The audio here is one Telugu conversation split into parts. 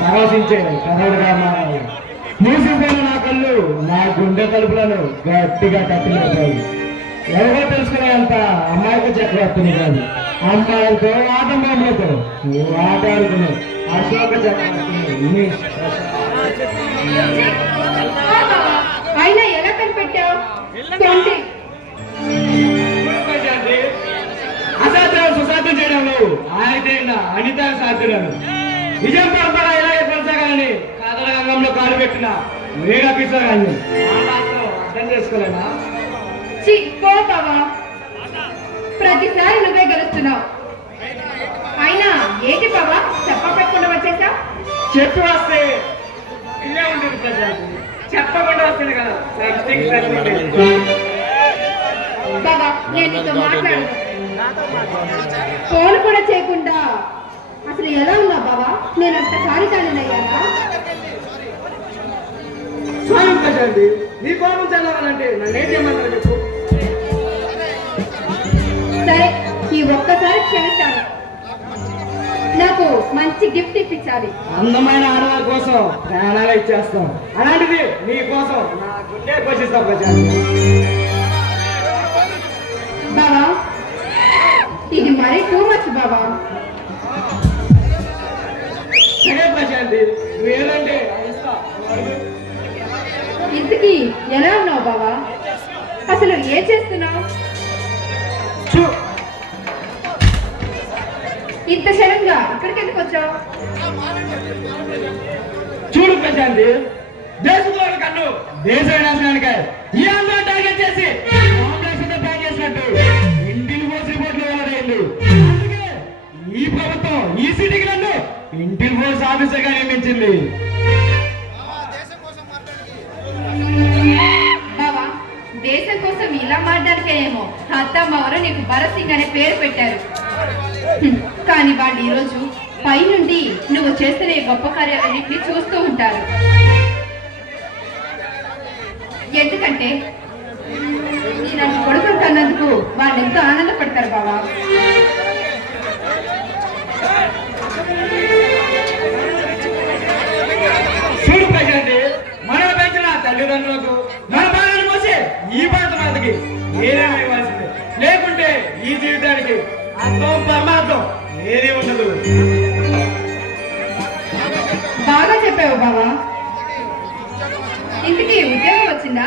పరవశించే కథలుగా మారాయి. మూసిపోయిన నా కళ్ళు నా గుండె తలుపులను గట్టిగా కట్టినట్టాయి. ఎవరో తెలుసుకునేంత అమ్మాయికి చక్రవర్తిని కాదు, అమ్మాయిలతో ఆట బొమ్మలతో ఆట ఆడుకునే అశోక చక్రవర్తిని. అయినా ఎలా కనిపెట్టావు? అసాధ్యం సుసాధ్యం చేయడంలో ఆయన అనిత సాధ్యులను విజయం పరంపర ఇలాగే కొనసాగాలని కాదల గంగంలో కాలు పెట్టిన వేగా పిచ్చాగాన్ని అర్థం చేసుకోలేనా? ప్రతిసారి నువ్వే గెలుస్తున్నావు. అయినా ఏంటి బావా చెప్ప పెట్టకుండా వచ్చేసా? చెప్పి వస్తే ఇల్లే ఉండేది ప్రజలు, చెప్పకుండా వస్తుంది కదా. బాబా నేను నీతో మాట్లాడు, ఫోన్ కూడా చేయకుండా అసలు ఎలా ఉన్నా బాబా? నేను అంత కానిదానినయ్యానా? ప్రశాంతి, నీ కోపం చదవాలంటే నన్ను ఏం చేయమన్నా చెప్పు. సరే, ఈ ఒక్కసారి క్షమిస్తాను. నాకు మంచి గిఫ్ట్ ఇప్పించాలి. అందమైన ఆడవాళ్ళ కోసం ప్రాణాలు ఇచ్చేస్తాం. అలాంటిది నీ కోసం నా గుండె పోషిస్తాం ప్రశాంతి. బాబా ఇది మరీ టూ మచ్ బాబా. సరే ప్రశాంతి, నువ్వేనంటే ఇంతకీ ఎలా ఉన్నావు బాబా? అసలు ఏం చేస్తున్నావు? ఇంత క్షణంగా ఇక్కడికి ఎందుకు వచ్చావు? చూడు ప్రశాంతి, దేశంలో కన్ను దేశ వినాశనానికి ఈ అందరూ టార్గెట్ చేసి ప్లాన్ చేసినట్టు ఇంటిని పోసి రిపోర్ట్లు వెల్లడైంది. అందుకే ఈ ప్రభుత్వం ఈ సిటీకి నన్ను ఇంటిని పోసి ఆఫీసర్గా నియమించింది. బాబా దేశం కోసం ఇలా మాట్లాడకేమో అత్తమ్మవారు నీకు భరత్ సింగ్ అనే పేరు పెట్టారు. కానీ వాళ్ళు ఈరోజు పై నుండి నువ్వు చేస్తున్న గొప్ప కార్యాలన్నింటినీ చూస్తూ ఉంటారు. ఎందుకంటే నన్ను కొడుకులు కన్నందుకు వాళ్ళు ఎంతో ఆనందపడతారు బాబా. చూడు ప్రశాంతి, మనం పెంచిన తల్లిదండ్రులకు మన బాధను మోసి ఈ బాధ మాతకి ఏదేమో ఇవ్వాల్సిందే. లేకుంటే ఈ జీవితానికి అర్థం పరమార్థం ఏది ఉండదు. బాగా చెప్పావు బాబా. ఇంటికి ఉద్యోగం వచ్చిందా?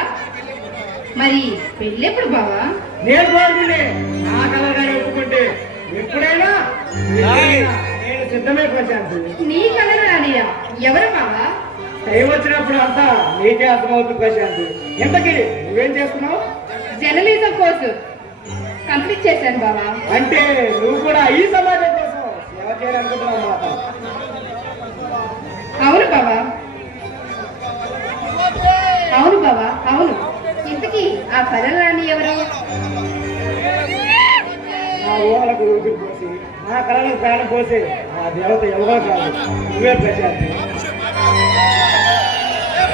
మరి పెళ్ళెప్పుడు బాబా? నేను కోరుకుంటే నా కలగా ఒప్పుకుంటే ఎప్పుడైనా నేను సిద్ధమే ప్రశాంతి. నీ కలలు రానియా? ఎవరు బాబా? టైం వచ్చినప్పుడు అంతా నీకే అర్థమవుతుంది ప్రశాంతి. ఎంతకి నువ్వేం చేస్తున్నావు? జర్నలిజం కోర్సు కంప్లీట్ చేశాను బాబా. అంటే నువ్వు కూడా ఈ సమాజం కోసం సేవ చేయాలనుకుంటున్నావు అన్నమాట. అవును బాబా, అవును బాబా, అవును. ఇంతకీ ఆ కలలు రాని ఎవరు? నా ఊహలకు ఊపిరి పోసి నా కళలకు ప్రాణం పోసి ఆ దేవత ఎవరో కాదు, నువ్వే ప్రశాంతి.